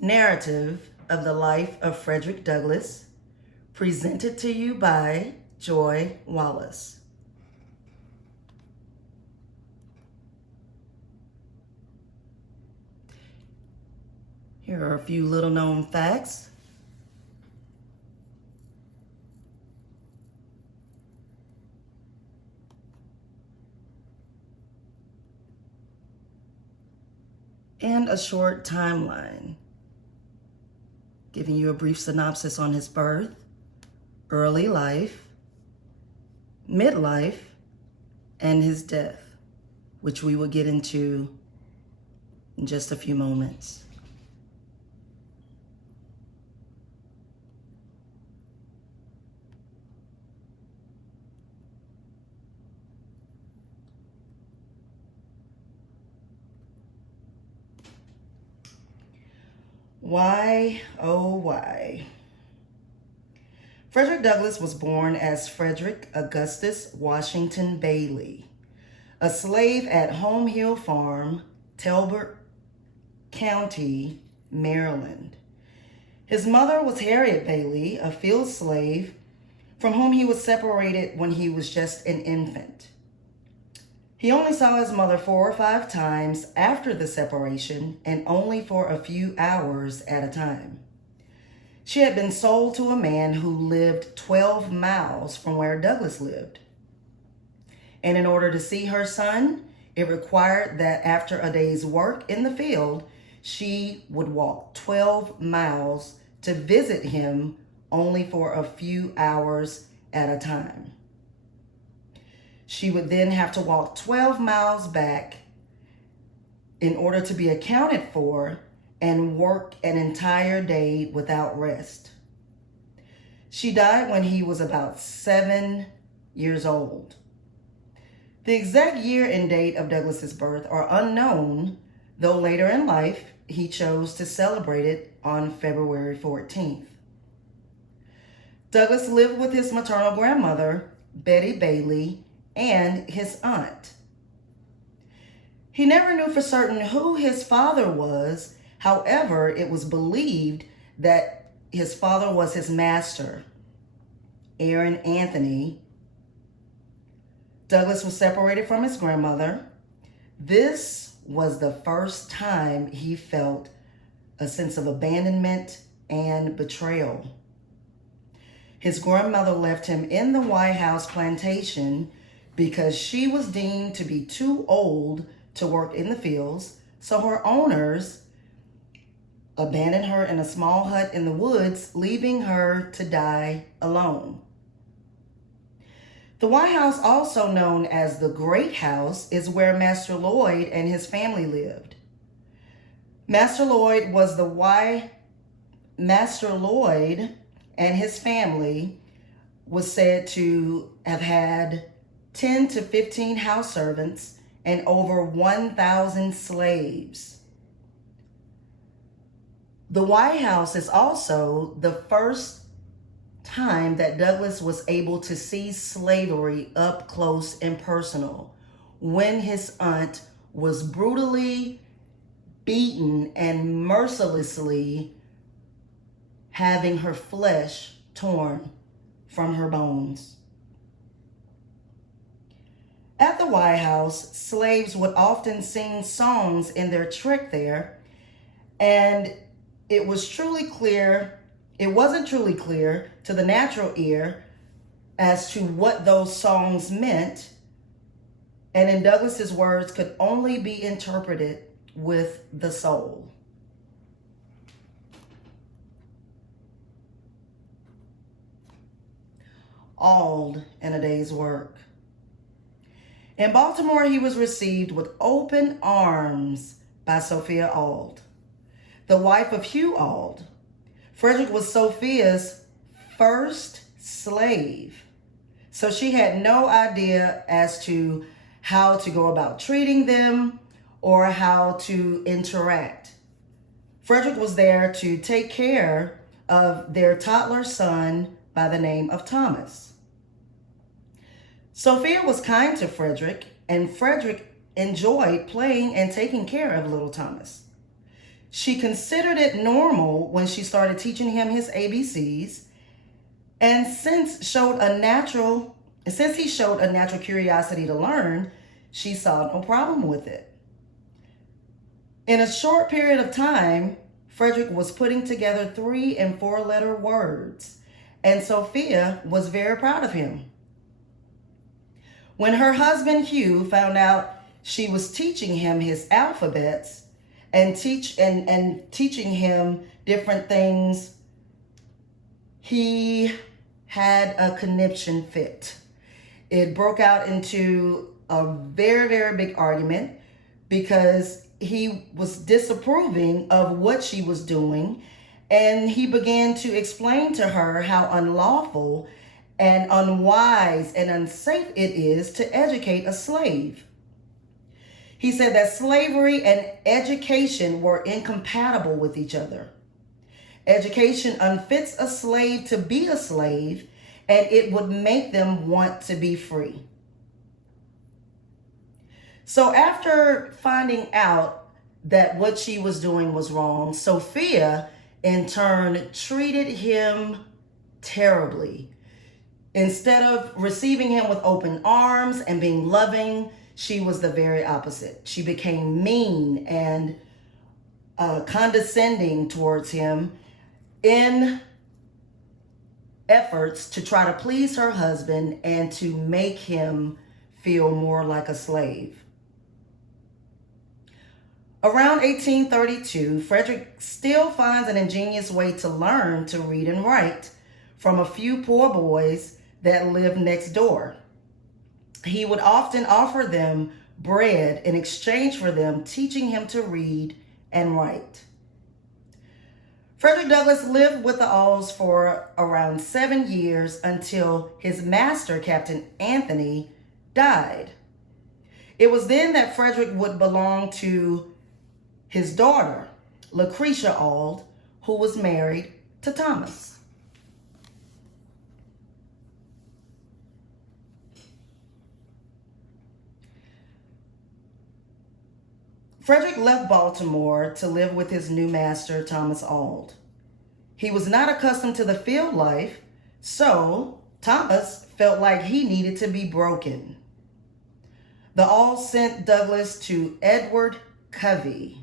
Narrative of the Life of Frederick Douglass, presented to you by Joy Wallace. Here are a few little known facts. And a short timeline, giving you a brief synopsis on his birth, early life, midlife, and his death, which we will get into in just a few moments. Why, oh why? Frederick Douglass was born as Frederick Augustus Washington Bailey, a slave at Home Hill Farm, Talbot County, Maryland. His mother was Harriet Bailey, a field slave from whom he was separated when he was just an infant. He only saw his mother 4 or 5 times after the separation, and only for a few hours at a time. She had been sold to a man who lived 12 miles from where Douglass lived. And in order to see her son, it required that after a day's work in the field, she would walk 12 miles to visit him only for a few hours at a time. She would then have to walk 12 miles back in order to be accounted for and work an entire day without rest. She died when he was about 7 years old. The exact year and date of Douglass's birth are unknown, though later in life he chose to celebrate it on February 14th. Douglass lived with his maternal grandmother, Betty Bailey, and his aunt. He never knew for certain who his father was. However, it was believed that his father was his master, Aaron Anthony. Douglass was separated from his grandmother. This was the first time he felt a sense of abandonment and betrayal. His grandmother left him in the White House plantation because she was deemed to be too old to work in the fields, so her owners abandoned her in a small hut in the woods, leaving her to die alone. The White House, also known as the Great House, is where Master Lloyd and his family lived. Master Lloyd and his family was said to have had 10 to 15 house servants and over 1,000 slaves. The White House is also the first time that Douglass was able to see slavery up close and personal, when his aunt was brutally beaten and mercilessly having her flesh torn from her bones. At the White House, slaves would often sing songs in their trick there, and it wasn't truly clear to the natural ear as to what those songs meant, and in Douglass's words, could only be interpreted with the soul. Auld in a day's work. In Baltimore, he was received with open arms by Sophia Auld, the wife of Hugh Auld. Frederick was Sophia's first slave, so she had no idea as to how to go about treating them or how to interact. Frederick was there to take care of their toddler son by the name of Thomas. Sophia was kind to Frederick, and Frederick enjoyed playing and taking care of little Thomas. She considered it normal when she started teaching him his ABCs, and since he showed a natural curiosity to learn, she saw no problem with it. In a short period of time, Frederick was putting together 3 and 4 letter words, and Sophia was very proud of him. When her husband Hugh found out she was teaching him his alphabets and teaching him different things, he had a conniption fit. It broke out into a very, very big argument because he was disapproving of what she was doing, and he began to explain to her how unlawful and unwise and unsafe it is to educate a slave. He said that slavery and education were incompatible with each other. Education unfits a slave to be a slave, and it would make them want to be free. So after finding out that what she was doing was wrong, Sophia in turn treated him terribly. Instead of receiving him with open arms and being loving, she was the very opposite. She became mean and condescending towards him in efforts to try to please her husband and to make him feel more like a slave. Around 1832, Frederick still finds an ingenious way to learn to read and write from a few poor boys that lived next door. He would often offer them bread in exchange for them teaching him to read and write. Frederick Douglass lived with the Alls for around 7 years until his master, Captain Anthony, died. It was then that Frederick would belong to his daughter, Lucretia Auld, who was married to Thomas. Frederick left Baltimore to live with his new master, Thomas Auld. He was not accustomed to the field life, so Thomas felt like he needed to be broken. The Aulds sent Douglass to Edward Covey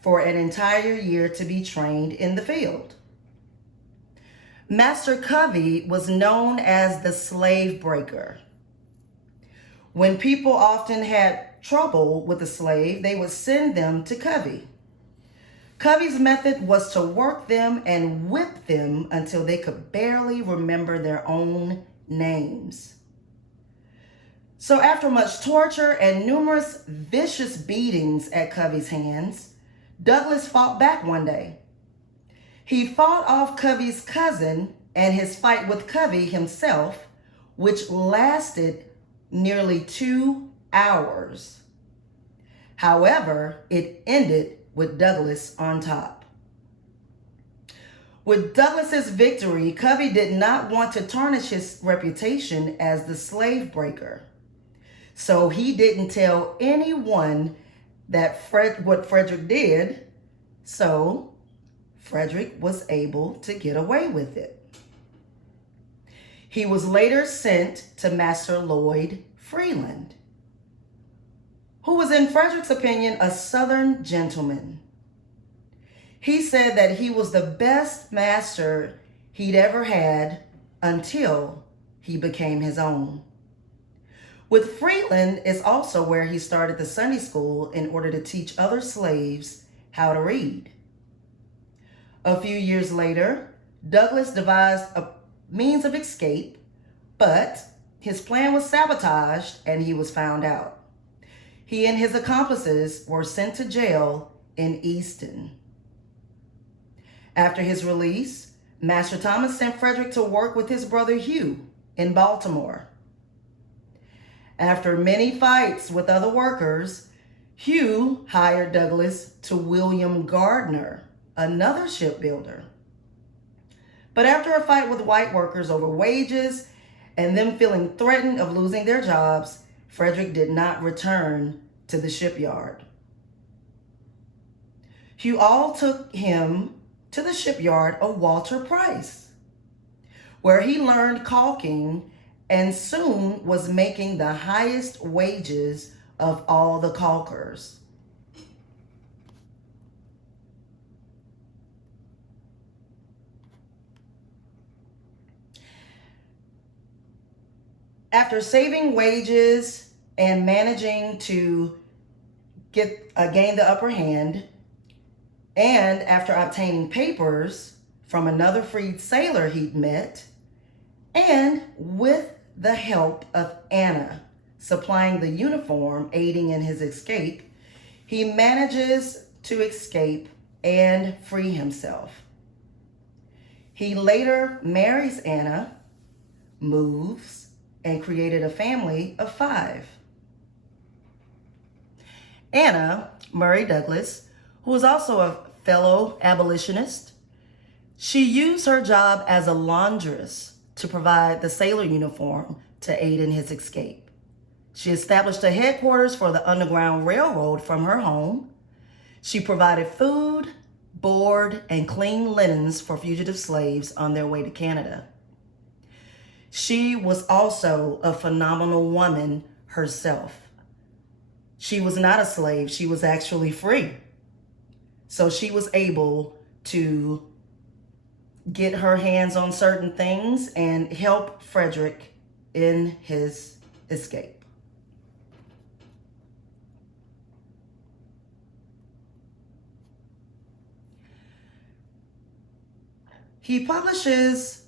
for an entire year to be trained in the field. Master Covey was known as the slave breaker. When people often had trouble with a slave, they would send them to Covey. Covey's method was to work them and whip them until they could barely remember their own names. So after much torture and numerous vicious beatings at Covey's hands, Douglass fought back one day. He fought off Covey's cousin and his fight with Covey himself, which lasted nearly 2 hours. However, it ended with Douglass on top. With Douglass's victory, Covey did not want to tarnish his reputation as the slave breaker. So he didn't tell anyone that what Frederick did, so Frederick was able to get away with it. He was later sent to Master Lloyd Freeland, who was, in Frederick's opinion, a Southern gentleman. He said that he was the best master he'd ever had until he became his own. With Freeland is also where he started the Sunday school in order to teach other slaves how to read. A few years later, Douglass devised a means of escape, but his plan was sabotaged and he was found out. He and his accomplices were sent to jail in Easton. After his release, Master Thomas sent Frederick to work with his brother Hugh in Baltimore. After many fights with other workers, Hugh hired Douglass to William Gardner, another shipbuilder. But after a fight with white workers over wages and them feeling threatened of losing their jobs, Frederick did not return to the shipyard. Huall took him to the shipyard of Walter Price, where he learned caulking and soon was making the highest wages of all the caulkers. After saving wages and managing to gain the upper hand, and after obtaining papers from another freed sailor he'd met, and with the help of Anna supplying the uniform aiding in his escape, he manages to escape and free himself. He later marries Anna, moves, and created a family of 5. Anna Murray Douglas, who was also a fellow abolitionist, she used her job as a laundress to provide the sailor uniform to aid in his escape. She established a headquarters for the Underground Railroad from her home. She provided food, board, and clean linens for fugitive slaves on their way to Canada. She was also a phenomenal woman herself. She was not a slave, she was actually free. So she was able to get her hands on certain things and help Frederick in his escape. He publishes,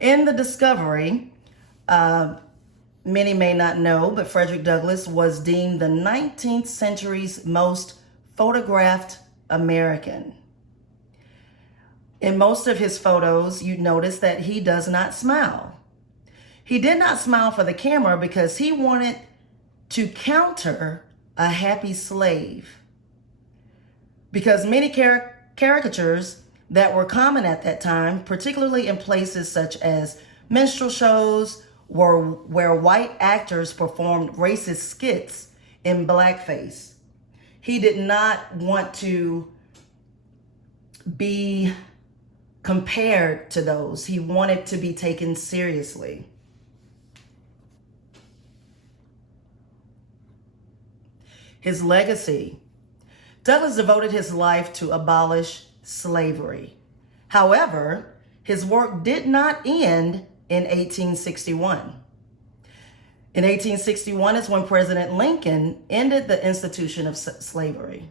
in the Discovery, many may not know, but Frederick Douglass was deemed the 19th century's most photographed American. In most of his photos, you notice that he does not smile. He did not smile for the camera because he wanted to counter a happy slave. Because many caricatures that were common at that time, particularly in places such as minstrel shows, where white actors performed racist skits in blackface. He did not want to be compared to those. He wanted to be taken seriously. His legacy. Douglass devoted his life to abolish slavery. However, his work did not end in 1861. In 1861 is when President Lincoln ended the institution of slavery.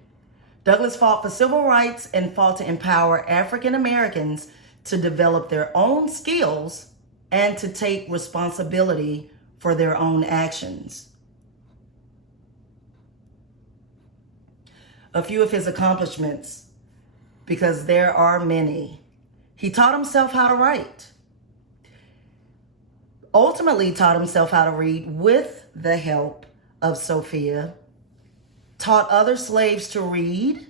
Douglass fought for civil rights and fought to empower African Americans to develop their own skills and to take responsibility for their own actions. A few of his accomplishments, because there are many. He taught himself how to write. Ultimately taught himself how to read with the help of Sophia. Taught other slaves to read.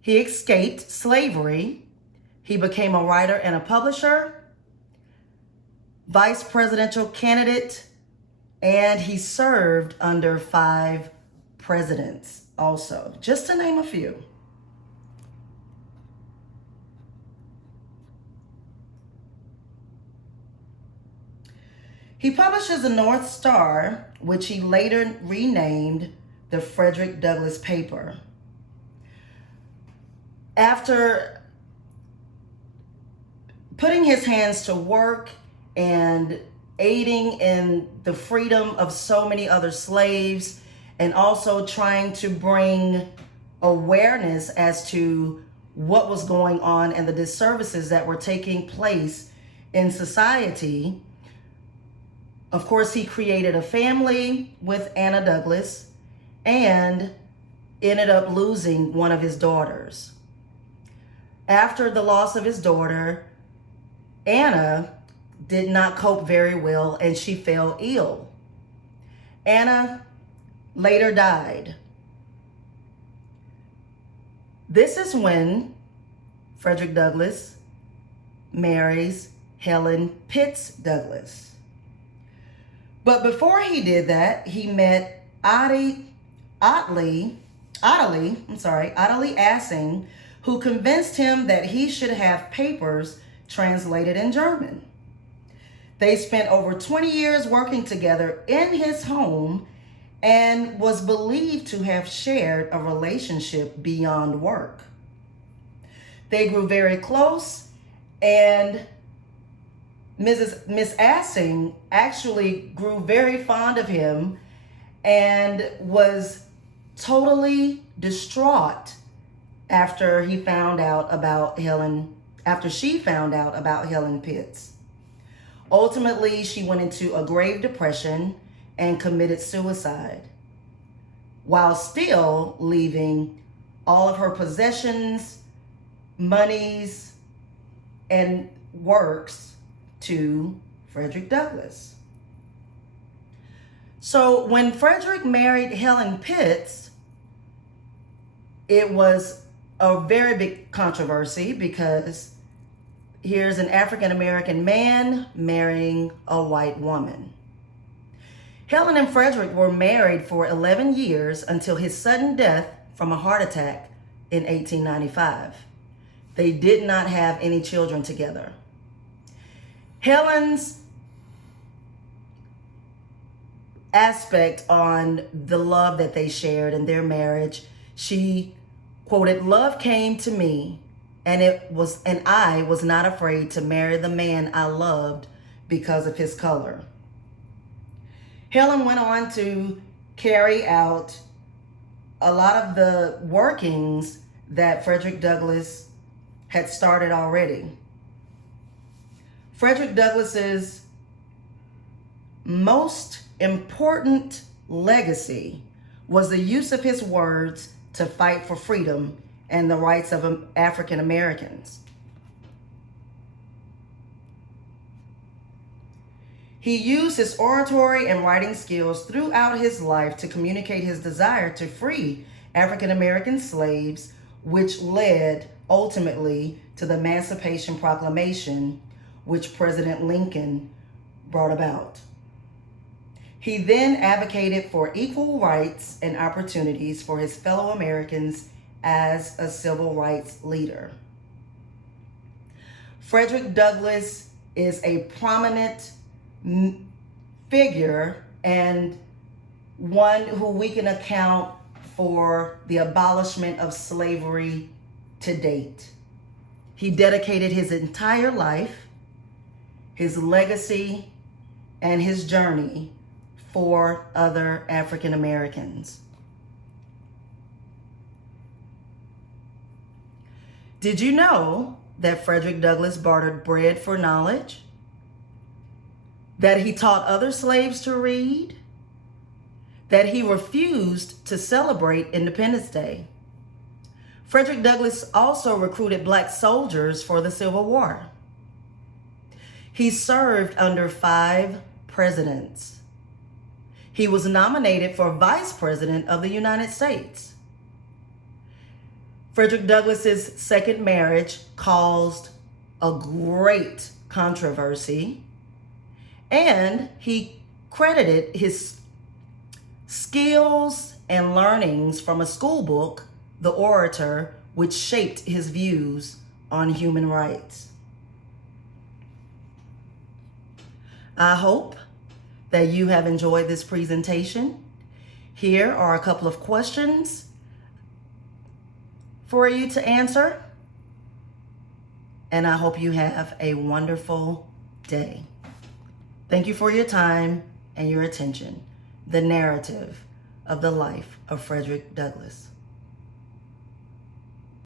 He escaped slavery. He became a writer and a publisher, vice presidential candidate, and he served under 5 presidents also, just to name a few. He publishes the North Star, which he later renamed the Frederick Douglass Paper. After putting his hands to work and aiding in the freedom of so many other slaves, and also trying to bring awareness as to what was going on and the disservices that were taking place in society, of course, he created a family with Anna Douglass and ended up losing one of his daughters. After the loss of his daughter, Anna did not cope very well and she fell ill. Anna later died. This is when Frederick Douglass marries Helen Pitts Douglass. But before he did that, he met Ottley Ottilie Assing, who convinced him that he should have papers translated in German. They spent over 20 years working together in his home and was believed to have shared a relationship beyond work. They grew very close, and Miss Assing actually grew very fond of him and was totally distraught after she found out about Helen Pitts. Ultimately, she went into a grave depression and committed suicide, while still leaving all of her possessions, monies, and works to Frederick Douglass. So when Frederick married Helen Pitts, it was a very big controversy because here's an African American man marrying a white woman. Helen and Frederick were married for 11 years until his sudden death from a heart attack in 1895. They did not have any children together. Helen's aspect on the love that they shared in their marriage, she quoted, "Love came to me, and I was not afraid to marry the man I loved because of his color." Helen went on to carry out a lot of the workings that Frederick Douglass had started already. Frederick Douglass's most important legacy was the use of his words to fight for freedom and the rights of African Americans. He used his oratory and writing skills throughout his life to communicate his desire to free African American slaves, which led ultimately to the Emancipation Proclamation, which President Lincoln brought about. He then advocated for equal rights and opportunities for his fellow Americans as a civil rights leader. Frederick Douglass is a prominent figure and one who we can account for the abolishment of slavery to date. He dedicated his entire life, his legacy, and his journey for other African Americans. Did you know that Frederick Douglass bartered bread for knowledge? That he taught other slaves to read? That he refused to celebrate Independence Day? Frederick Douglass also recruited black soldiers for the Civil War. He served under 5 presidents. He was nominated for Vice President of the United States. Frederick Douglass's second marriage caused a great controversy, and he credited his skills and learnings from a school book, The Orator, which shaped his views on human rights. I hope that you have enjoyed this presentation. Here are a couple of questions for you to answer, and I hope you have a wonderful day. Thank you for your time and your attention. The narrative of the life of Frederick Douglass.